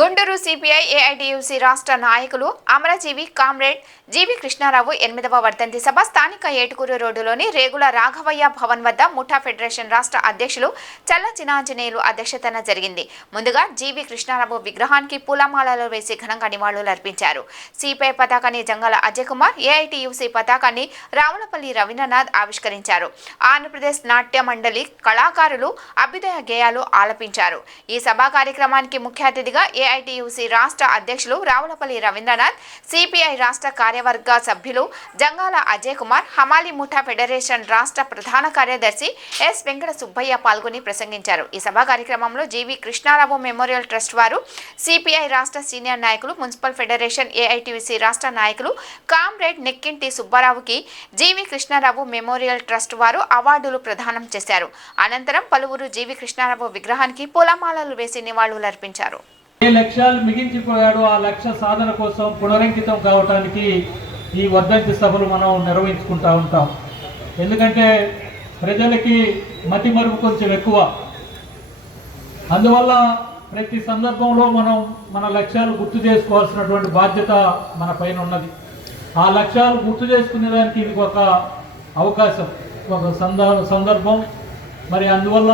Guntur CPI AITUC రాష్ట్ర నాయకులు అమరజీవి comrade జీవి కృష్ణారావు 8వ వర్ధంతి సభ స్థానిక ఏటుకూరు రోడ్డులోని రేగుల రాఘవయ్య భవన్ వద్ద ముఠా ఫెడరేషన్ రాష్ట్ర అధ్యక్షులు చల్ల చినాంజనేయులు అధ్యక్షతన జరిగింది. ముందుగా జీవి కృష్ణారావు విగ్రహానికి పూలమాలలు వేసి ఘనంగా నివాళులు అర్పించారు. సిపిఐ పతాకాన్ని జంగాల అజయ్ కుమార్, ఏఐటియుసి పతాకాన్ని రావులపల్లి రవీంద్రనాథ్ ఆవిష్కరించారు. ఆంధ్రప్రదేశ్ నాట్య మండలి కళాకారులు అభ్యుదయ గేయాలు ఆలపించారు. ఈ సభా కార్యక్రమానికి ముఖ్య అతిథిగా ఏఐటియుసి రాష్ట్ర అధ్యక్షులు రావులపల్లి రవీంద్రనాథ్, సిపిఐ రాష్ట్ర కార్యవర్గ సభ్యులు జంగాల అజయ్ కుమార్, హమాలి ముఠా ఫెడరేషన్ రాష్ట్ర ప్రధాన కార్యదర్శి ఎస్ వెంకట సుబ్బయ్య పాల్గొని ప్రసంగించారు. ఈ సభా కార్యక్రమంలో జీవి కృష్ణారావు మెమోరియల్ ట్రస్ట్ వారు, సిపిఐ రాష్ట్ర సీనియర్ నాయకులు, మున్సిపల్ ఫెడరేషన్ ఏఐటియుసి రాష్ట్ర నాయకులు కామ్రేడ్ నెక్కింటి సుబ్బారావుకి జీవి కృష్ణారావు మెమోరియల్ ట్రస్ట్ వారు అవార్డులు ప్రదానం చేశారు. అనంతరం పలువురు జీవి కృష్ణారావు విగ్రహానికి పూలమాలలు వేసి నివాళులర్పించారు. ఏ లక్ష్యాలు మిగించిపోయాడో ఆ లక్ష్య సాధన కోసం పునరంకితం కావడానికి ఈ వర్ధంతి సభలు మనం నిర్వహించుకుంటూ ఉంటాం. ఎందుకంటే ప్రజలకి మతి మరుపు కొంచెం ఎక్కువ. అందువల్ల ప్రతి సందర్భంలో మనం మన లక్ష్యాలు గుర్తు చేసుకోవాల్సినటువంటి బాధ్యత మన పైన ఉన్నది. ఆ లక్ష్యాలు గుర్తు చేసుకునేదానికి ఇది ఒక అవకాశం, ఒక సందర్భం. మరి అందువల్ల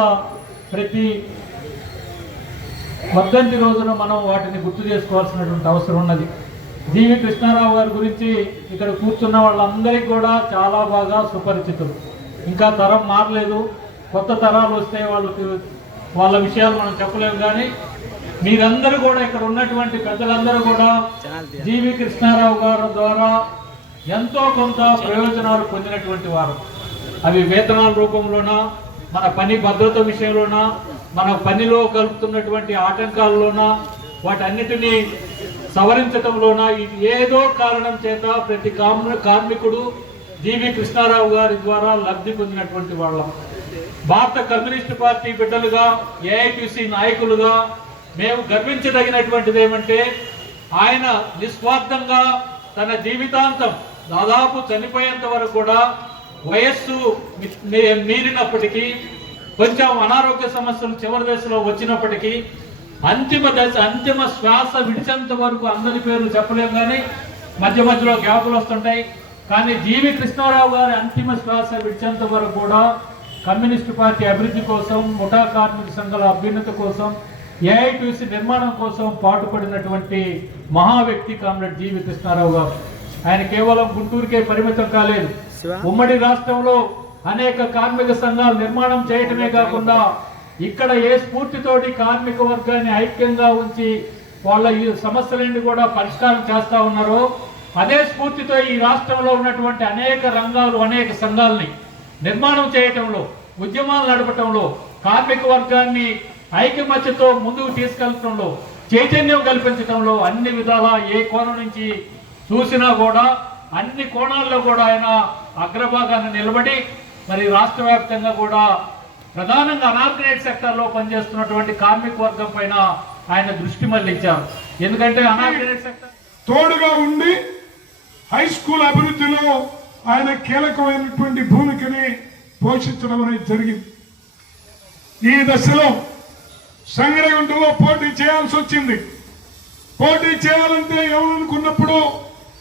ప్రతి వర్ధంతి రోజున మనం వాటిని గుర్తు చేసుకోవాల్సినటువంటి అవసరం ఉన్నది. జీవి కృష్ణారావు గారి గురించి ఇక్కడ కూర్చున్న వాళ్ళందరికీ కూడా చాలా బాగా సుపరిచితులు. ఇంకా తరం మారలేదు, కొత్త తరాలు వస్తే వాళ్ళ విషయాలు మనం చెప్పలేము. కానీ మీరందరూ కూడా ఇక్కడ ఉన్నటువంటి పెద్దలందరూ కూడా జీవి కృష్ణారావు గారి ద్వారా ఎంతో కొంత ప్రయోజనాలు పొందినటువంటి వారు. అవి వేతనాల రూపంలోనా, మన పని భద్రత విషయంలోనా, మన పనిలో కలుపుతున్నటువంటి ఆటంకాల్లోనా, వాటన్నిటినీ సవరించడంలోనా, ఏదో కారణం చేత ప్రతి కార్మికుడు జీవి కృష్ణారావు గారి ద్వారా లబ్ధి పొందినటువంటి వాళ్ళం. భారత కమ్యూనిస్టు పార్టీ బిడ్డలుగా, ఏఐటిసి నాయకులుగా మేము గర్వించదగినటువంటిది ఏమంటే, ఆయన నిస్వార్థంగా తన జీవితాంతం దాదాపు చనిపోయేంత వరకు కూడా వయస్సు మీరినప్పటికీ, కొంచెం అనారోగ్య సమస్యలు చివరి దశలో వచ్చినప్పటికీ, అంతిమ శ్వాస విడిచేంత వరకు అందరి పేర్లు చెప్పలేము, కానీ మధ్య మధ్యలో గ్యాపులు వస్తుంటాయి. కానీ జీవి కృష్ణారావు గారి అంతిమ శ్వాస విడిచేంత వరకు కూడా కమ్యూనిస్టు పార్టీ అభివృద్ధి కోసం, ముఠా కార్మిక సంఘాల అభ్యున్నతి కోసం, ఏఐటిసి నిర్మాణం కోసం పాటుపడినటువంటి మహా వ్యక్తి కామ్రేడ్ జీవి కృష్ణారావు గారు. ఆయన కేవలం గుంటూరుకే పరిమితం కాలేదు. ఉమ్మడి రాష్ట్రంలో అనేక కార్మిక సంఘాలు నిర్మాణం చేయటమే కాకుండా ఇక్కడ ఏ స్ఫూర్తితోటి కార్మిక వర్గాన్ని ఐక్యంగా ఉంచి వాళ్ళ ఈ సమస్యలన్నీ కూడా పరిష్కారం చేస్తూ ఉన్నారో, అదే స్ఫూర్తితో ఈ రాష్ట్రంలో ఉన్నటువంటి అనేక రంగాలు, అనేక సంఘాలని నిర్మాణం చేయటంలో, ఉద్యమాలు నడపటంలో, కార్మిక వర్గాన్ని ఐకమత్యతో ముందుకు తీసుకెళ్లడంలో, చైతన్యం కల్పించడంలో అన్ని విధాలా ఏ కోణం నుంచి చూసినా కూడా అన్ని కోణాల్లో కూడా ఆయన అగ్రభాగాన్ని నిలబడి మరి రాష్ట్ర వ్యాప్తంగా కూడా ప్రధానంగా అనార్గనైజ్ సెక్టర్లో పనిచేస్తున్నటువంటి కార్మిక వర్గం పైన ఆయన దృష్టి మళ్లించారు. ఎందుకంటే అనార్గనైజ్ సెక్టర్ తోడుగా ఉండి హై స్కూల్ అభివృద్ధిలో ఆయన కీలకమైనటువంటి భూమికని పోషించడం అనేది జరిగింది. ఈ దశలో సంగ్రగుంటలో పోటీ చేయాల్సి వచ్చింది. పోటీ చేయాలంటే ఎవరనుకున్నప్పుడు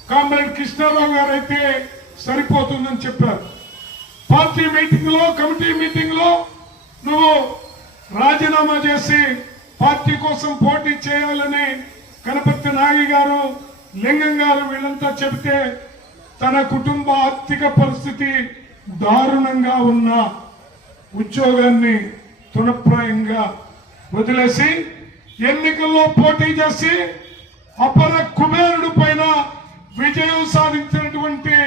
కామ్రేడ్ కృష్ణారావు గారు అయితే సరిపోతుందని చెప్పారు. పార్టీ మీటింగ్ లో, కమిటీ మీటింగ్ లో నువ్వు రాజీనామా చేసి పార్టీ కోసం పోటీ చేయాలని కనపర్తి నాగి గారు, లింగం గారు వీళ్ళంతా చెబితే తన కుటుంబ ఆర్థిక పరిస్థితి దారుణంగా ఉన్న ఉద్యోగాన్ని తృణప్రాయంగా వదిలేసి ఎన్నికల్లో పోటీ చేసి అపర కుబేరుడు పైన విజయం సాధించినటువంటి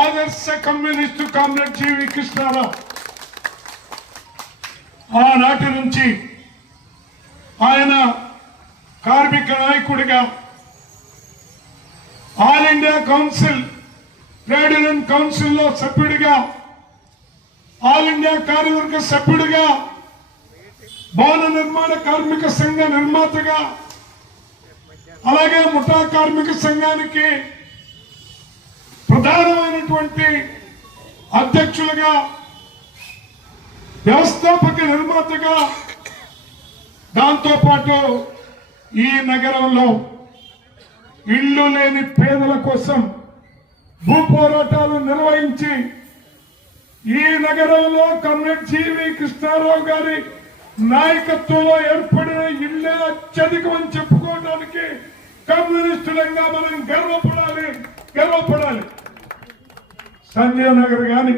ఆదర్శ కమ్యూనిస్టు కామ్రేడ్ జీవి కృష్ణారావు. ఆనాటి నుంచి ఆయన కార్మిక నాయకుడిగా, all India council, trade union కౌన్సిల్లో సభ్యుడిగా, ఆల్ ఇండియా కార్యవర్గ సభ్యుడిగా, భవన నిర్మాణ కార్మిక సంఘ నిర్మాతగా, అలాగే ముఠా కార్మిక సంఘానికి ప్రధానమైనటువంటి అధ్యక్షులుగా, వ్యవస్థాపక నిర్మాతగా, దాంతోపాటు ఈ నగరంలో ఇల్లు లేని పేదల కోసం భూ పోరాటాలు నిర్వహించి ఈ నగరంలో కమ్రేడ్ జీవి కృష్ణారావు గారి నాయకత్వంలో ఏర్పడిన ఇల్లే అత్యధికమని చెప్పుకోవడానికి కమ్యూనిస్టులంగా మనం గర్వపడాలి. సంజయ్ నగర్ గాని,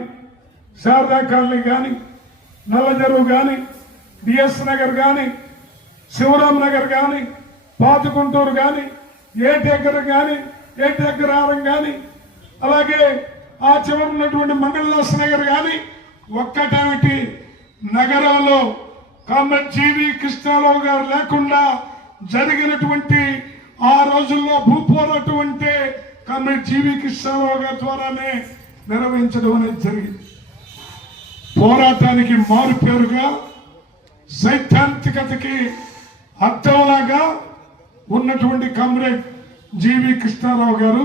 శారదా కాలనీ గాని, నల్లజరువు గాని, డిఎస్ నగర్ గాని, శివరాం నగర్ గాని, పాతగుంటూరు గాని, ఏటెగ్గరారం గాని, అలాగే ఆ చివరి ఉన్నటువంటి మంగళదాస్ నగర్ గాని, ఒక్కటేమిటి నగరంలో కామ్రేడ్ జీవి కృష్ణారావు గారు లేకుండా జరిగినటువంటి ఆ రోజుల్లో భూపోరాటం అంటే కామ్రేడ్ జీవి కృష్ణారావు గారి ద్వారానే నిర్వహించడం అనేది జరిగింది. పోరాటానికి మారు పేరుగా, సైద్ధాంతికతకి అర్థంలాగా ఉన్నటువంటి కామ్రేడ్ జీవి కృష్ణారావు గారు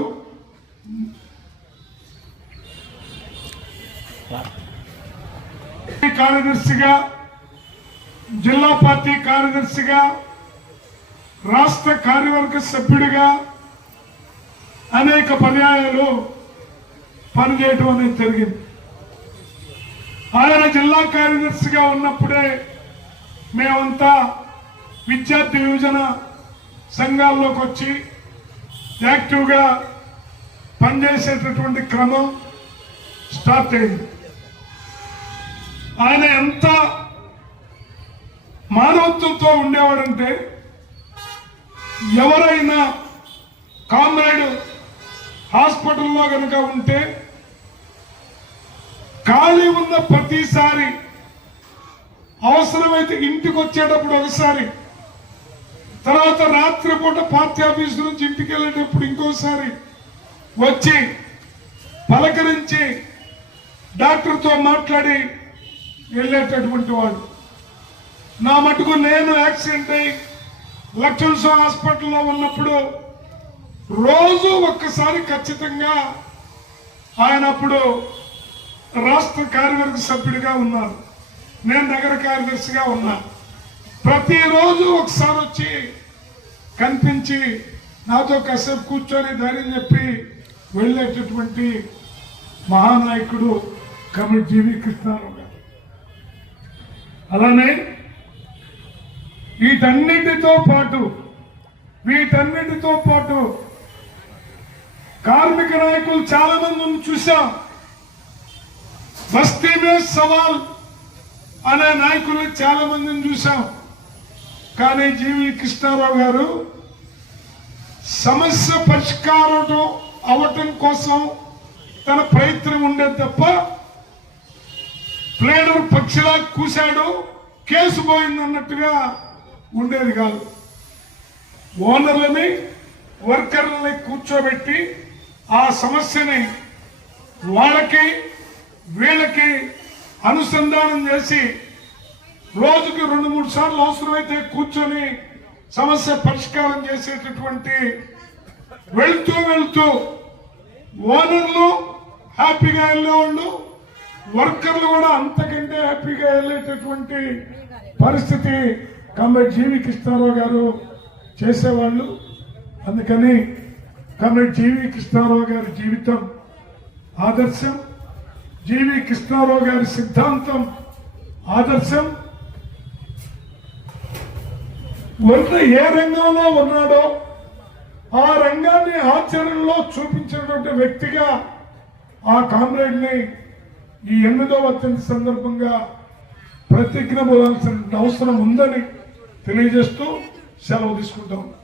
కార్యదర్శిగా, జిల్లా పార్టీ కార్యదర్శిగా, రాష్ట్ర కార్యవర్గ సభ్యుడిగా అనేక పర్యాయాలు పనిచేయడం అనేది జరిగింది. ఆయన జిల్లా కార్యదర్శిగా ఉన్నప్పుడే మేమంతా విద్యార్థి యువజన సంఘాల్లోకి వచ్చి యాక్టివ్గా పనిచేసేటటువంటి క్రమం స్టార్ట్ అయింది. ఆయన ఎంత మానవత్వంతో ఉండేవాడంటే, ఎవరైనా కామ్రేడ్ హాస్పిటల్లో కనుక ఉంటే ఖాళీ ఉన్న ప్రతిసారి, అవసరమైతే ఇంటికి వచ్చేటప్పుడు ఒకసారి, తర్వాత రాత్రిపూట పార్టీ ఆఫీస్ నుంచి ఇంటికి వెళ్ళేటప్పుడు ఇంకోసారి వచ్చి పలకరించి డాక్టర్తో మాట్లాడి వెళ్ళేటటువంటి వాడు. నా మటుకు నేను యాక్సిడెంట్ అయి లక్ష్మణ హాస్పిటల్లో ఉన్నప్పుడు రోజు ఒక్కసారి ఖచ్చితంగా ఆయన అప్పుడు రాష్ట్ర కార్యవర్గ సభ్యుడిగా ఉన్నారు, నేను నగర కార్యదర్శిగా ఉన్నా. ప్రతిరోజు ఒకసారి వచ్చి కనిపించి నాతో కాసేపు కూర్చొని ధైర్యం చెప్పి వెళ్ళేటటువంటి మహానాయకుడు కమ్రేడ్ జీవి కృష్ణారావు గారు. అలానే వీటన్నిటితో పాటు కార్మిక నాయకులు చాలా మందిని చూశాం. బస్తీ మే సవాల్ అనే నాయకులు చాలా మందిని చూశాం. కానీ జీవి కృష్ణారావు గారు సమస్య పరిష్కారం అవటం కోసం తన ప్రయత్నం ఉండేది తప్ప, ప్లేడర్ పక్షిలా కూశాడు, కేసు పోయింది అన్నట్టుగా ఉండేది కాదు. ఓనర్లని, వర్కర్లని కూర్చోబెట్టి ఆ సమస్యని వాళ్ళకి వీళ్ళకి అనుసంధానం చేసి రోజుకి 2-3 సార్లు అవసరమైతే కూర్చొని సమస్య పరిష్కారం చేసేటటువంటి, వెళ్తూ ఓనర్లు హ్యాపీగా వెళ్ళేవాళ్ళు, వర్కర్లు కూడా అంతకంటే హ్యాపీగా వెళ్ళేటటువంటి పరిస్థితి కమ్రేడ్ జీవి కృష్ణారావు గారు చేసేవాళ్ళు. అందుకని కమ్రేడ్ జీవి కృష్ణారావు గారి జీవితం ఆదర్శం, జీవి కృష్ణారావు గారి సిద్ధాంతం ఆదర్శం. ఏ రంగంలో ఉన్నాడో ఆ రంగాన్ని ఆచరణలో చూపించినటువంటి వ్యక్తిగా ఆ కామ్రేడ్ని ఈ 8వ వర్ధంతి సందర్భంగా ప్రతిజ్ఞ బోధాల్సిన అవసరం ఉందని తెలియజేస్తూ సెలవు తీసుకుంటాం.